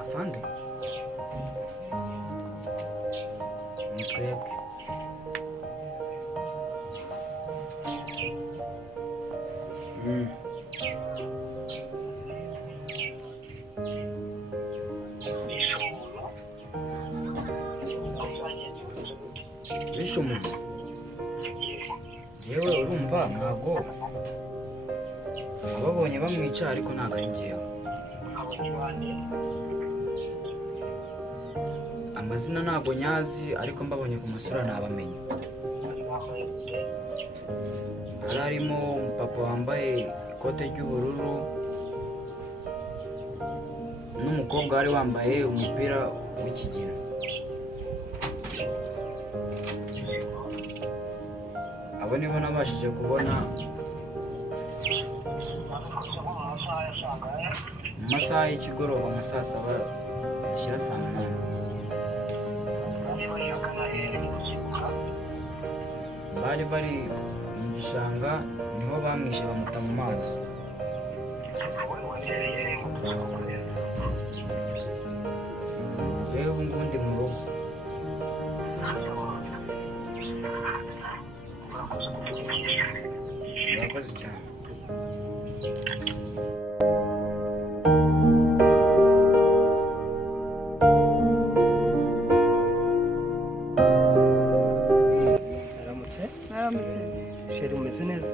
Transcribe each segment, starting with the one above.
Afande ni twebwe. Bisho umuntu yewe urumva ntabwo ababonye bamwica ariko ntabwo ari njyewe. Amazina ntabwo nyazi ariko mbabonye ku masura nabamenye. Hari harimo umupapa wambaye ikote ry'ubururu n'umukobwa wari wambaye umupira w'ikigina. Abo nibo nabashije kubona mu masaha y'ikigoroba, mu saa saba zishyira saa munani. Bari bari mu gishanga niho bamwishe bamuta mu mazi. Yewe ubu ngubu ndi mu rugo. Murakoze cyane. Shayari umeze neza?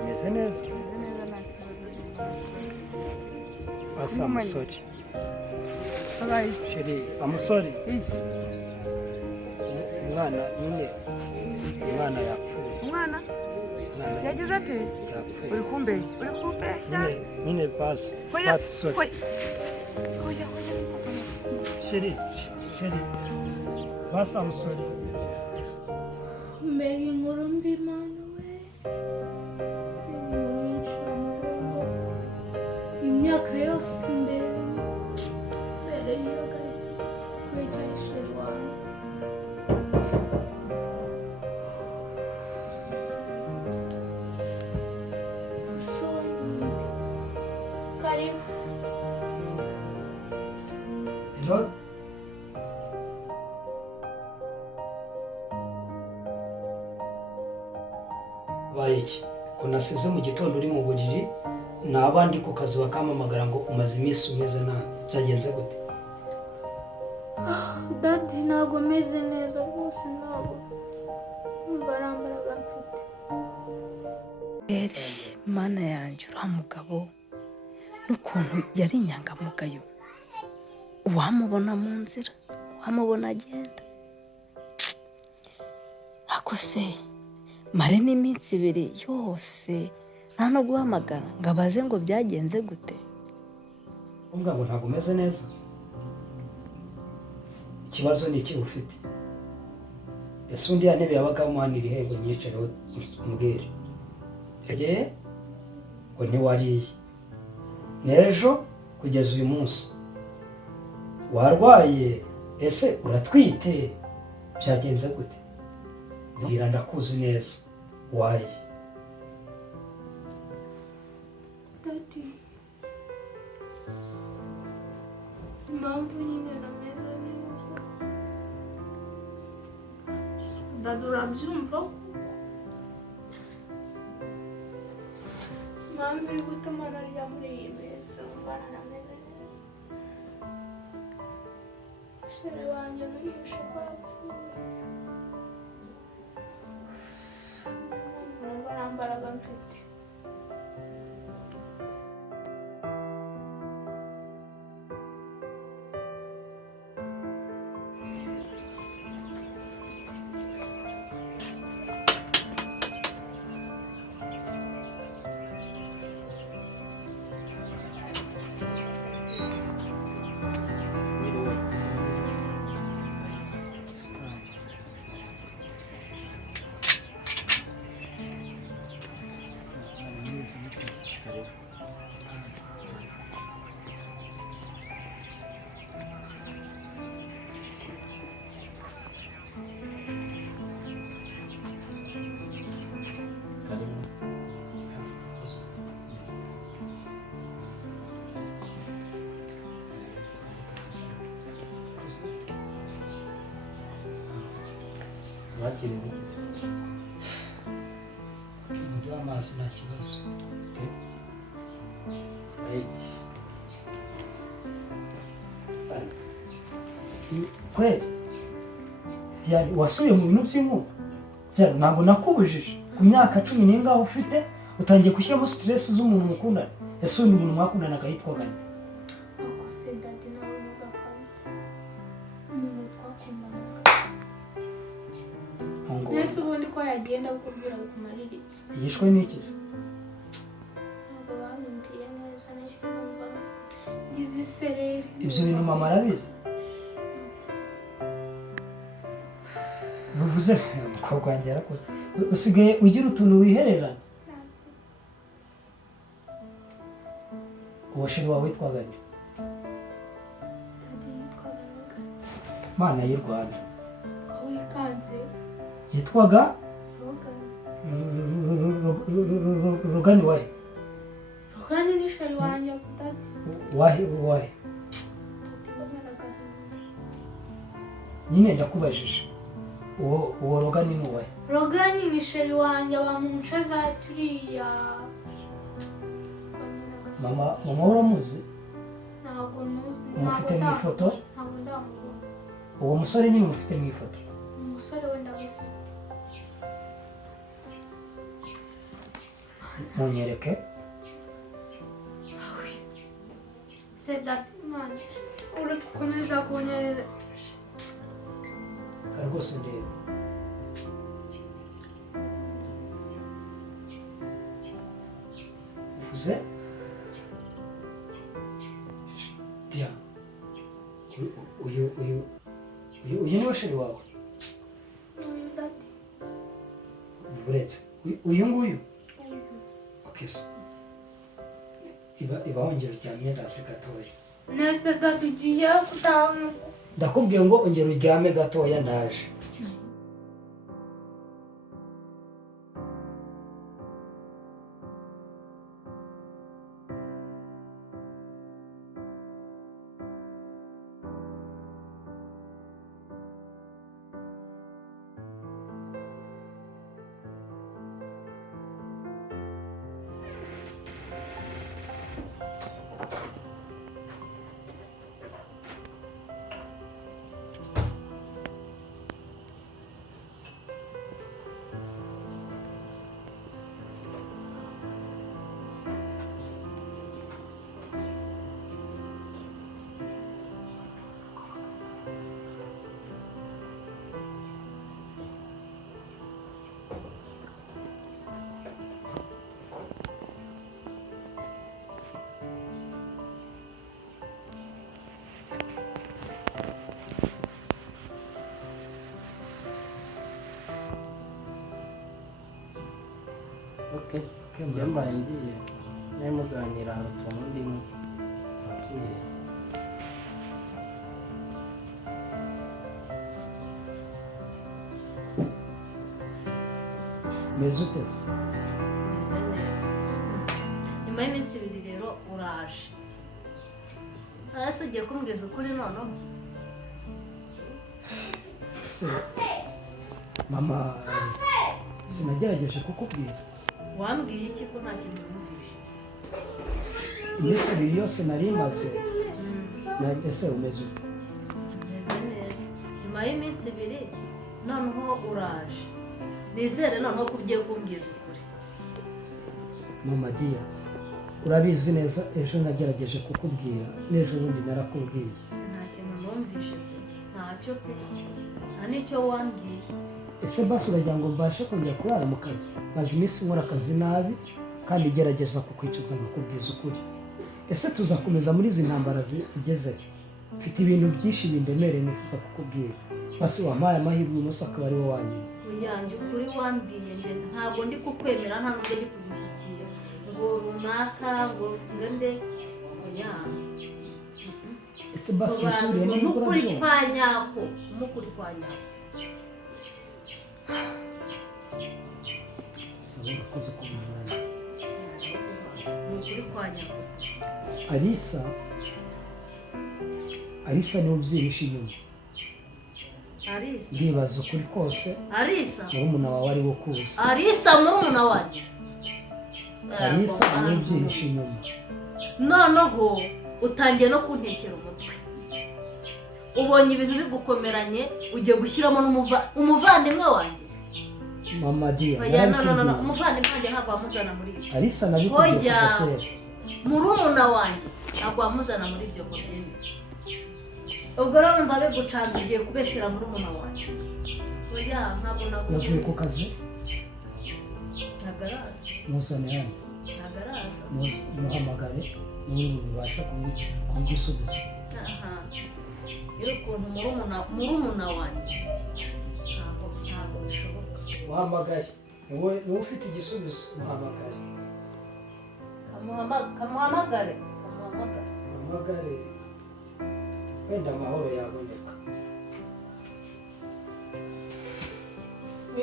Umeze neza? Asa musore. Shayari amusore. Umwana nyine umwana yapfuye. Umwana yagize ate? Yapfuye. Uri kumbeshya? Nyine basi sorry. Shayari basi amusore. Mbega inkuru mbi Mana we, imyaka yose imbere y'agahe kwicara ishuri wanjye. Karibu. Iki ko nasize mu gitondo uri mu buriri n'abandi ku kazi bakamamagara ngo umaze iminsi umeze nabi, byagenze gute? Dadi ntabwo meze neza rwose, ntabwo mbaraga mfite. Mana yanjye uriya mugabo n'ukuntu yari inyangamugayo, wamubona mu nzira, wamubona agenda. Ako se mare n'iminsi ibiri yose nta no guhamagara ngo abaze ngo byagenze gute. Umugabo ntabwo umeze neza, ikibazo ni iki ufite? Ese undi ya ntebe yabaga umuhanira ihego nyicareho umbwire. Egeye ngo ntiwariye n'ejo kugeza uyu munsi warwaye, ese uratwite, byagenze gute? Mbwira ndakuzi neza waye. Dadi, impamvu nyine nameze neza, Dadi urabyumva ko impamvu iri gutuma narya muri iyi minsi umwana nameze neza. Shayari wanjye numvise ko yapfuye, nta mbaraga mfite. mwakiriza iki se? muduha amazi nta kibazo. Kweli Diane wasubiye mu bintu by'inkuru Diane ntabwo nakubujije ku myaka 10 n'ingaho ufite utangiye gushyiramo stress z'umuntu mukundana ese undi muntu mwakundanaga yitwaga nde? ako se dati nawe muga kabisa umuntu twakundanaga nese ubundi ko yagenda kukubwira kumarira iki yishwe n'iki se? ntabwo babimbwiye neza nahise numva ngize isereri. Ibyo bintu mama arabizi bivuze umukobwa wanjye yarakoze usigaye ugira utuntu wihererana. Uwo sheri wawe witwaga nde? Dati yitwaga Logan. Mana y'u Rwanda aho yikanze yitwaga Logan. Logan wahe? Logan ni sheri wanjye dati. Wahe Dati bameraga nyine ndakubajije uwo Logan ni uwahe? Logan ni sheri wanjye wa munce za turiya. Mama uramuzi? Ntabwo muzi. Umufite mu ifoto? Ntabwo ndamubona. Uwo musore nyine umufite mu ifoto? Umusore we ndamufite. Munyereke. Se dati man uri kukomeza kunyereza. Kare rwose ndebe. Uvuze? Dia. Uyu niwe sheri wawe? Uyu dati. Buretse. Uyu nguyu? Uyu. Okay so. Iba wongera uryamye ndaje gatoya. Nese dati ugiye kutamu. Ndakubwiye ngo ongera uryame gatoya ndaje. Okay. Njye mbaye ngiye nawe muganira hari utuntu ndimo twasuye. Meze ute se? Meze neza. Nyuma y'iminsi 2 rero uraje. Arase ugiye kumbwiza ukuri noneho? Se mama sinagerageje kukubwira. Wambwiye iki ko nta kintu numvise? Iminsi 2 yose nari maze. Ese umeze ute? Meze neza. Nyuma y'iminsi 2 noneho uraje. Nizere noneho ko ugiye kumbwiza ukuri. Mama Dia urabizi neza ejo nagerageje kukubwira n'ejo bundi narakubwiye. Nta kintu numvise pe. Ntacyo pe. Nta n'icyo wambwiye. Ese basi uragira ngo mbashe kongera kurara mu kazi? Maze iminsi nkora akazi nabi kandi igerageza kukwicuza nkakubwiza ukuri. Ese tuzakomeza muri izi ntambara zigeze? Mfite ibintu byinshi bindemereye nifuza kukubwira. Basi wampaye amahirwe umunsi akaba ari wo wanyuma. Uyanjye ukuri wambwiye nge ntabwo ndi kukwemera nta nubwo ndi kugushyikira. Ngo runaka ngo ngende oya. Ese basi usubire niba ukuri kwa nyako. Umukuri kwa nyako. Sabura koze ku mwanya. Umukuri kwa nyako. Alisa niwe ubyihishe inyuma. Arisa. ndibaza ukuri kose Arisa. murumuna wawe ari wo kuzi. Arisa murumuna wanjye. Arisa n'ibyihishe inyuma. Noneho utangiye no kuntekera umutwe. Ubonye ibintu bigukomeranye ugiye gushyiramo umuvandimwe wanjye. Mama dia. Oya no umuvandimwe wanjye ntabwo wamuzana muri ibyo. Arisa nabikubwiye kuva kera. Murumuna wanjye ntabwo wamuzana muri ibyo ngo byemere. Ubwo rero numva bigucanze ugiye kubeshyira murumuna wanjye. Oya ntabwo Yavuye ku kazi. Nagaraza. Muzane hano. Nagaraza. Muhamagare niba bibasha kubigusubiza. Aha. Iyo ukuntu murumuna wanjye ntabwo bishoboka. Muhamagare. Niwe ufite igisubizo muhamagare. Kamuhamagare. Muhamagare. Wenda amahoro yaboneka.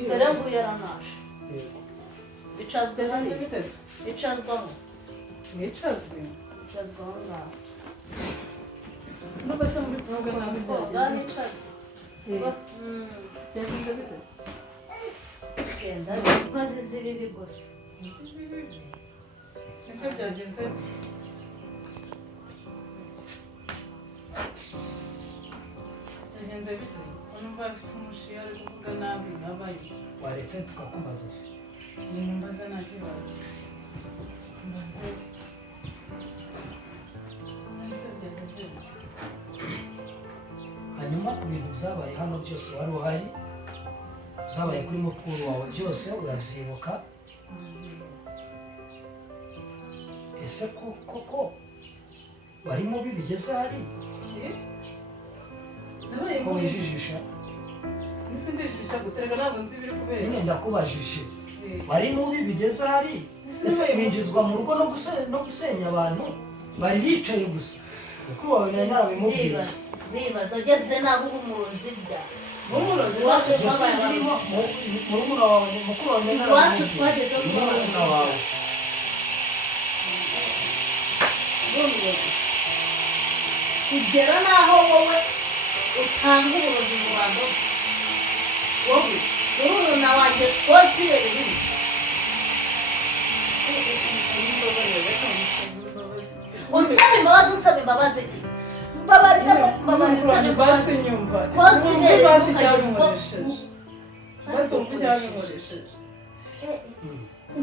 Mbere ngo yaranashe. Yego. Icazwe hano. Icazwaho. Mwicazwe? Icazwaho ngaho. Nubwo se muri porogaramu Ngaho icazwe. byagenze bite? Genda inkozi z'ibibi gusa. Ese byagenze byagenze bite? Numva afite umushiya ari kuvuga nabi abaye. Waretse tukakubaza se. Ibintu mbaza nta kibazo. Mbanze ese byagenze bite? Hanyuma ku bintu byabaye hano byose wari uhari, byabaye kuri mukuru wawe byose urabyibuka. Ese koko wari mubi bigeze hari? Nabaye Ko wijijisha? Nisi ndijisha guterega ntabwo nzi ibiri kubera. Nyine ndakubajije. Wari mubi bigeze hari? Ese winjizwa mu rugo no gusenya abantu bari bicaye gusa? Mukuru wawe ntabimubwiye. Ndibaza ageze naho umurozi bya. Umurozi Iwacu Gusa birimo murumuna wawe mukuru wawe Iwacu twageze ku murumuna wawe. kugera naho wowe utanga uburozi mu bantu wowe murumuna wanjye twose ibere unsaba imbabazi ki? basi nyumva basi cyabinkoresheje basi wumva icyabinkoresheje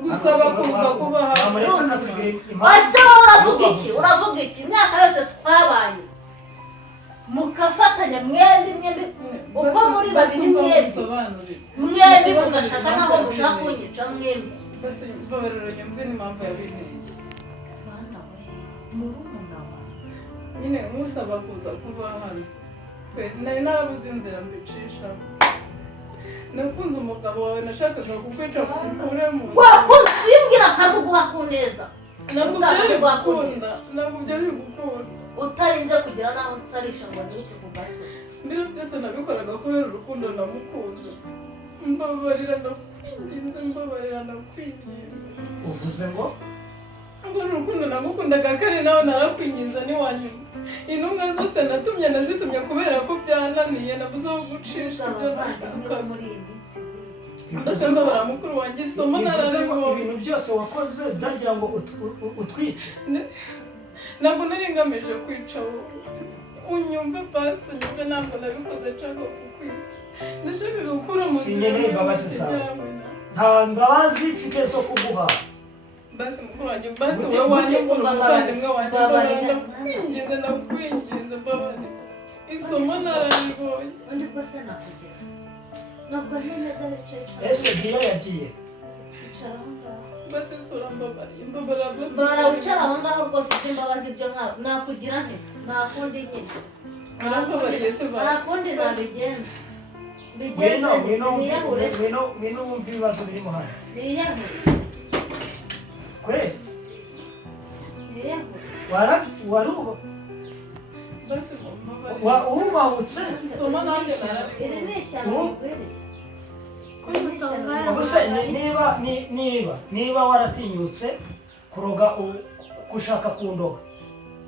gusaba kuza kuba hafi ese uravuga iki imyaka yose twabanye mukafatanya mwembi uko muri babiri mwembi mugashaka naho mushaka kunyica mwembi basi babarura nyumve n'impamvu yabinteye murumuna wanjye nyine musaba kuza kuba hano nari narabuze inzira mbicisha nakunze umugabo wawe nashakaga kukwica kukuremo wimbwira nkamuguha ku neza ntabwo byari gukunda utarinze kugira naho nsarisha ngo nibike ku gasozi mbere byose nabikoraga kubera urukundo namukunze mbabarira ndakwinginze uvuze ngo urukundo namukundaga kandi nawe narakwinginze ntiwanyuma intumwa zose nazitumye kubera ko byananiye nabuze aho gucisha ibyo nashakaga muri iyi minsi mbese mbabara mukuru wanjye isomo nararibonye ibintu byose wakoze byagira ngo utwice ntabwo nari ngamije kwica wowe unyumve pasi unyumve ntabwo nabikoze nshaka kukwica ndashaka gukura mu sinkeneye imbabazi zawe nta mbabazi mfite zo kuguha basi mukuru wanjye basi wowe wanyumvura umuvandimwe wanjye ndakwinginze mbabarira isomo nararibonye undi kose nakugera ntabwo nyine dore cece ese bwira yagiye icara aho ngaho basi sura mbabarira basi mbara wicara aho ngaho rwose by'imbabazi byo nakugira ntese nta kundi nyine arambabariye se basi nta kundi nabigenza ngwino wumve ibibazo birimo hano niyahure kweli niyahure basi mbabarira wubahutse isomo nanjye nararibonye iri ni ishyamba rigwereye ubuse niba waratinyutse kuroga gushaka kundoga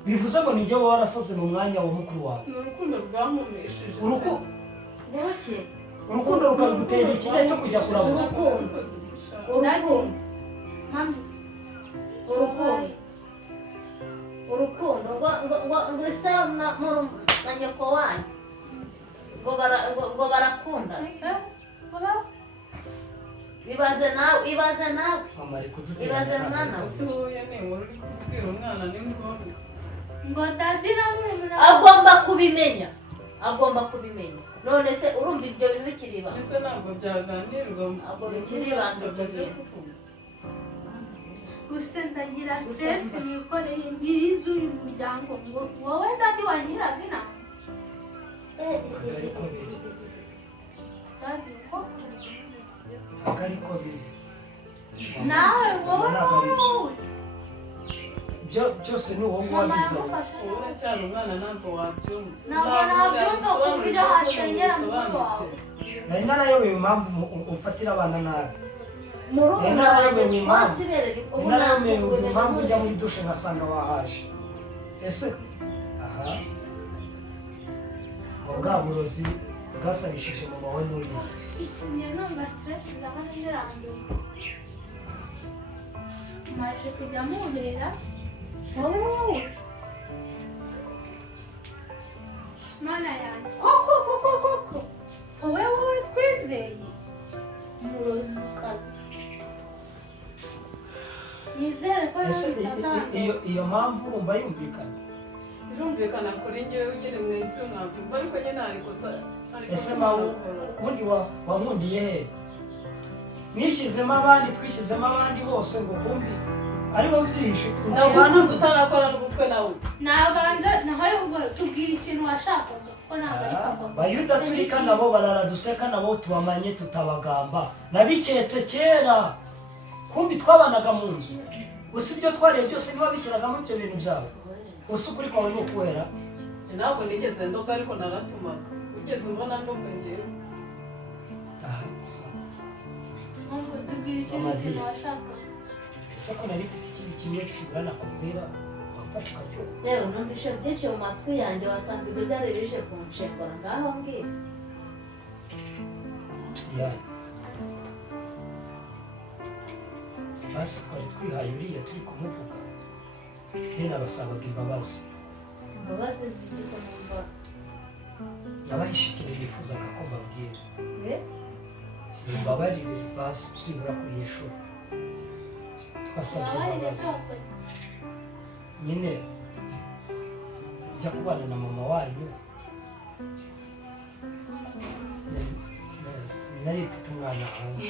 bivuze ngo nijye warasaze mu mwanya wa mukuru wawe ni urukundo rwampumishije Ngoki. urukundo rukagutera ikirere cyo kujya kurabura Urukundo. Mami. Urukundo ngo isa na nyoko wanyu ngo barakunda. Ibaze nawe mama ari kudutera ibaze mwana usuye ni inkuru uri kubwira umwana ni ngombwa ngo dadi namwe agomba kubimenya none se urumva ibyo bintu bikiri ibanga ese ntabwo byaganirwa ntabwo bikiri ibanga ibyo bintu gusa ndagira stress nikoreye ngiriza uyu muryango ngo wowe dadi wanyiraga inama ariko biri dadi ko ariko biri nawe wowe byose ni uwo nguwo abiza ubu uracyari umwana ntabwo wabyumva ntabwo nabyumva ku buryo hasengera mukuru wawe nari narayobewe impamvu umfatira abana nabi murumuna wanjye wansibere ubu narayobewe impamvu ujya muri dushe ngasanga wahaje ese aha bwa burozi bwasabishije mama we n'uyu itumye numva stress ndabona nyiranduye maje kujya muhera wowe mana yanjye koko wowe twizeye umurozukazi nizere ko ese bitazagera iyo mpamvu urumva yumvikana birumvikana kuri njyewe ugere mu isi mwabyumva ariko nyine hari kosa ese mawe ubundi wankundiye he mwishyizemo abandi twishyizemo abandi bose ngo kumbi ari wowe ubyihishe ntabwo ntunze utarakora n'ubukwe nawe nabanza nawe ubwo tubwira ikintu washakaga kuko ntabwo ari papa bayuda turika nabo bararaduseka nabo tubamanye tutabagamba nabiketse kera kumbi twabanaga mu nzu gusa ibyo twariye byose niba bishyiragamo ibyo bintu byabo gusa ukuri kwawe ni ukuwera ntabwo nigeze ndoga ariko naratumaga ugeze umbona ndoga ngewe tubwira ikintu washakaga ese ko nari mfite ikindi kimwe kibura nakubwira wamfasha ukabyumva rero numvise byinshi mu matwi yanjye wasanga ibyo byari bije kunshekora ngaho mbwira yani basi twari twihaye uriya turi kumuvuga njye nabasabaga imbabazi z'igiko numva nabahishe ikintu bifuzaga ko mbabwira we mumbabarire basi usibura kuri iyi shuri twasabye imbabazi nyine njya kubana na mama wanyu nari mfite umwana hanze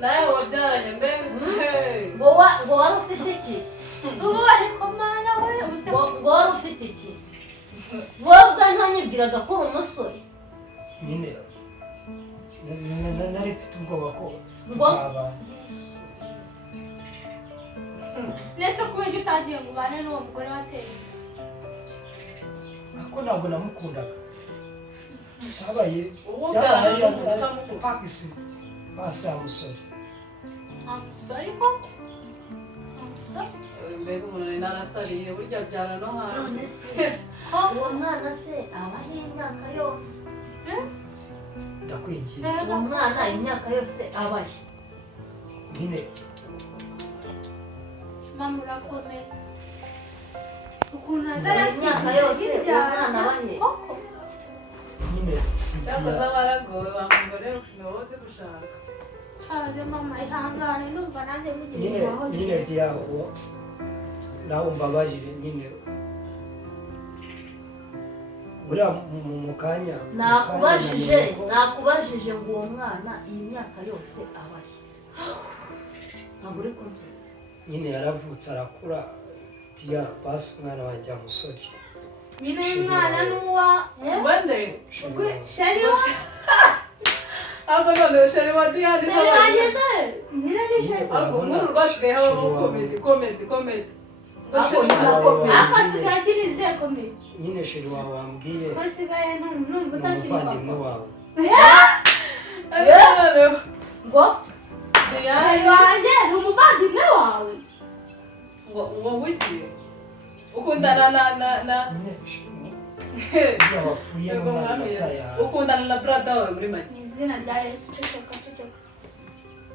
nawe wabyaranye mbere ngo wari ufite iki ubu ariko mana we ngo wari ufite iki wowe ntanyibwiraga ko uri umusore nyine nari mfite ubwoba ko ngo nese kubera utagiye ngo ubane n'uwo mugore wateye ako ntabwo namukundaga habaye uwo byaranye pakisi basi amusore amusore koko amusore mbega umuntu narasariye burya byara no hanze uwo mwana se abaho imyaka yose ndakwingiye uwo mwana imyaka yose abahe nyine mama urakomeye ukuntu azara imyaka yose uwo mwana abahe koko nyine cyakoze abaragowe bamugore ntibabuze gushaka aje mama ihangane numva nanjye mugiye nyine byaho nawe mbabarire nyine buriya mu kanya nakubajije ngo uwo mwana iyi myaka yose abahe ntabwo uri kunsubiza nyine yaravutse arakura tiya basi umwana wanjye amusore nyine umwana n'uwa bande sheri wa aba none sheri wa Diane sheri wageze nyine ni sheri ako nkuru rwasigaye habamo komedi ngo sheri akasigaye kirize komedi nyine sheri wawe wambwiye ko nsigaye numva utakiri umuvandimwe papa wawe ngo sheri wanjye ni umuvandimwe wawe ngo wiki ukundana na wapfuye mu mwana yawe ukundana na brada wawe muri make izina rya Yesu ceceka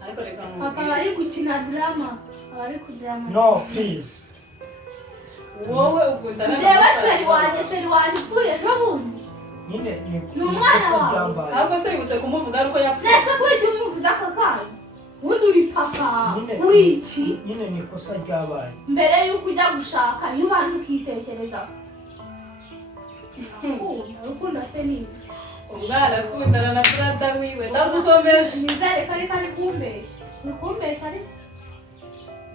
ariko reka papa bari gukina drama bari kudrama no please wowe ukundana jewe sheri wanjye upfuye n'ubundi nyine ni umwana ikosa wawe. ryambaye ahubwo se yibutse kumuvuga ariko yapfuye nese kuba icyo umuvuze aka kanya ubundi uri papa Nyine- uri iki nyine ni ikosa ryabaye mbere y'uko ujya gushaka iyo ubanza ukitekerezaho urukundo se ni ibi umwana akundana na brada wiwe ndagukomeje nizere ko ariko ari kumbeshya uri kumbeshya ari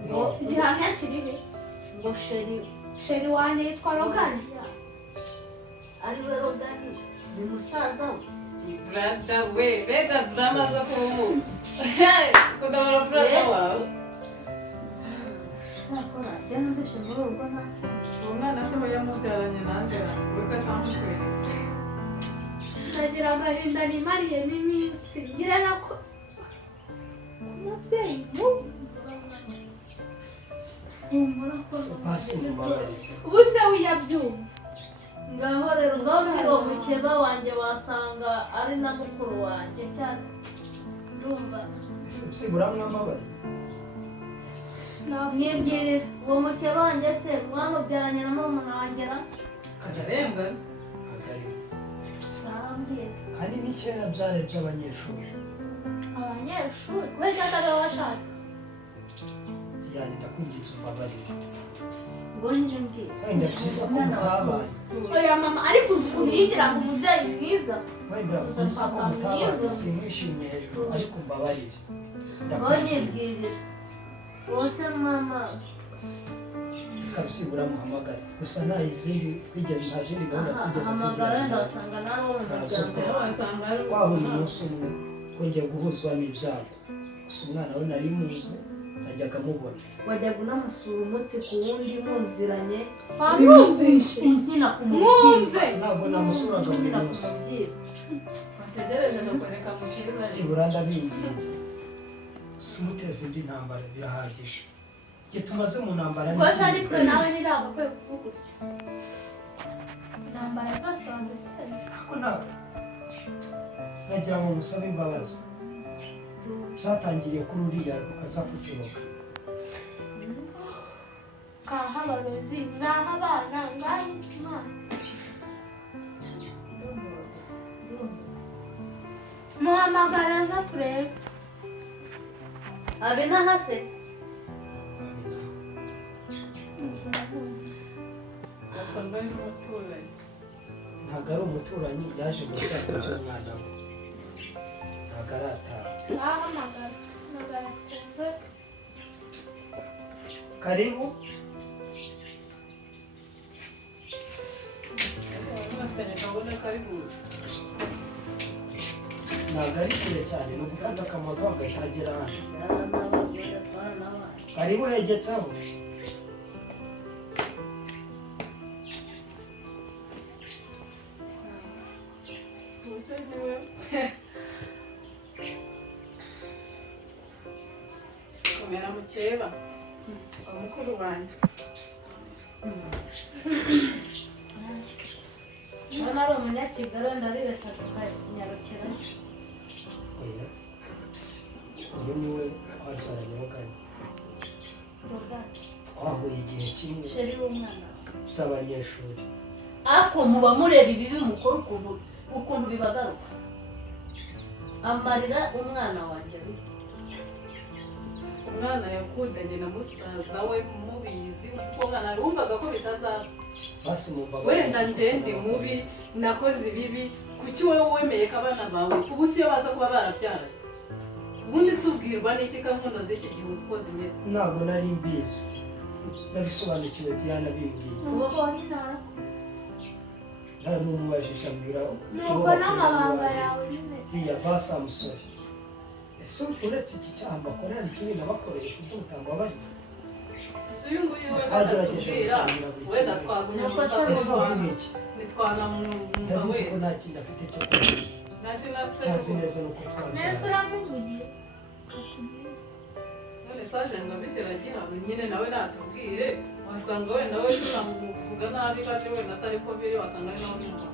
ngo igihamya kirihe ngo sheri wanjye yitwa Logan ari we Rogani ni musaza we brada we bega drama zo kumu ukundana na brada wawe zakora jya nambeshe muri urwo nta umwana se we yamubyaranye nandera webwe atamukwereka ndagira agahinda nimariyemo iminsi ngira nako umubyeyi mubi humura ko hasi mu mabarizo ubu se wiyabyumva ngaho rero mbwira uwo mukeba wanjye wasanga ari na mukuru wanjye cyane ndumva sibura mwamabarizo mwibwirire uwo mukeba wanjye se mwamubyaranye na murumuna wanjye ra kararenga arambwira kandi ni kera byari by'abanyeshuri abanyeshuri kubera icyo atari washatse yani ndakwinjiza umbabarira ngo nyine mbwira wenda byiza ko mutabaye oya mama ariko uzi ukuntu yigiraga umubyeyi mwiza wenda byiza ko mutabaye sinishimye hejuru ariko mbabarire ngo nyibwirire wose mama kabisibura muhamagara gusa nta izindi twigeze nta zindi gahunda twigeze hamagara ndasanga nawe wo mu muryango wasanga ari twahuye umunsi umwe twongeye guhuzwa n'ibyago gusa umwana we nari muzi najyaga mubona wajyaga unamusura umutsi ku wundi muziranye wamwumvishe nkina ku mwumve ntabwo namusuraga buri nkina ku munsi mubyimba bategereje agakoreka mu kiribari sibura ndabinginze simuteze indi ntambara birahagije igihe tumaze mu ntambara rwose ari twe nawe ntiragakwiye kuvuga utyo intambara zose waziteye ariko ntabwo nagira ngo musabe imbabazi zatangiriye kuri uriya aza kuturoga ngaha abarozi ngaha abana ngaha imana muhamagara nza turebe abe nahase asanga ari n'umuturanyi ntabwo ari umuturanyi yaje mu cyago cy'umwana we ntabwo arataha ngahamagara hamagara twumve karibu bafitanye akabona kari buze ntabwo ari kure cyane ni ugufata akamoto agahita agera hano n'abagore atwara n'abana karibu hegetseho ubuse niwe komera mukeba wa mukuru wanjye niba ari umunyakigali ndaribeta tukanyarukira oya uyu niwe twabyaranye kane twahuye igihe kimwe sheri w'umwana z'abanyeshuri ariko muba mureba ibibi mukora ukuntu bibagaruka amarira umwana wanjye abizi umwana yakundanye na musaza we mubizi uzi ko umwana wumvaga ko bitazaba basi mumbaga wenda ngende mubi nakoze ibibi kuki wowe wemeye ko abana bawe ubu si yo baza kuba barabyaranye ubundi si ubwirwa n'iki ka nkono z'iki gihe uzi ko zimera ntabwo nari mbizi nabisobanukiwe Diana bimbwiye nuko nyine nta n'umubajije ambwira nuko n'amabanga yawe nyine diya basi amusore ese uretse iki cyaha mbakorera ikindi nabakoreye kubwo utambabarira ese uyu nguyu we twagerageje batatubwira gusangira buri wenda kimwe twagumya Nuko gusa se ese n'umwana uvuga iki ntitwanamwumva ndabizi ko wenda nta kintu afite cyo kuvuga ntacyo napfa cyazi neza nuko nese twabyara uramuvugiye none mesaje ngo abishyira gihano nyine nawe natubwire wasanga wenda we turamuvuga nabi kandi wenda atari ko biri wasanga ari nawe nyuma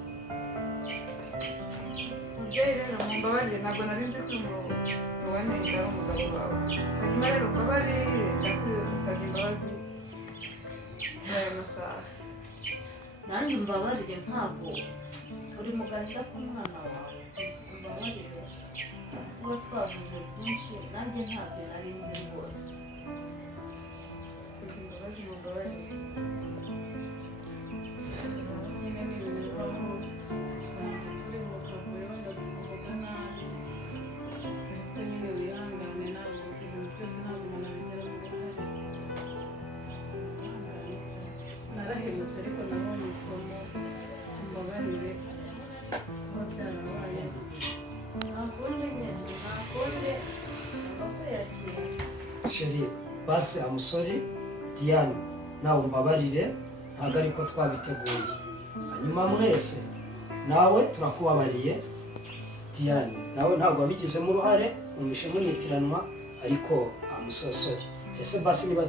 mubyeyi rero mumbabarire ntabwo nari nzi ko uwanenga ari umugabo wawe hanyuma rero mbabarire ndakwisabye imbabazi muri aya masaha nanjye mbabarire ntabwo uri mu gahinda k'umwana wawe mbabarire kuba twavuze byinshi nanjye ntabyo nari nzi rwose tugira imbabazi mumbabarire nyine n'ibintu bibaho usanga turi mu kavuyo wenda tuvuga nabi ariko nyine wihangane ntabwo ibintu byose ntabwo umuntu abigiramo uruhare narahemutse ariko nabonye isomo mbabarire kuba byarabaye ntakundi nyine ntakundi ngomba kwiyakira sheri basi amusore Diane nawe umbabarire ntabwo ariko twabiteguye hanyuma mwese nawe turakubabariye Diane nawe ntabwo wabigizemo uruhare mwumvishe munitiranwa ariko amusosore ese basi niba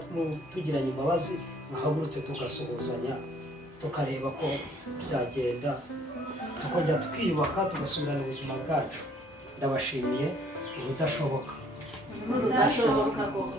tugiranye imbabazi mwahagurutse tugasuhuzanya tukareba ko byagenda tukongera tukiyubaka tugasubirana ubuzima bwacu ndabashimiye urudashoboka udashoboka koko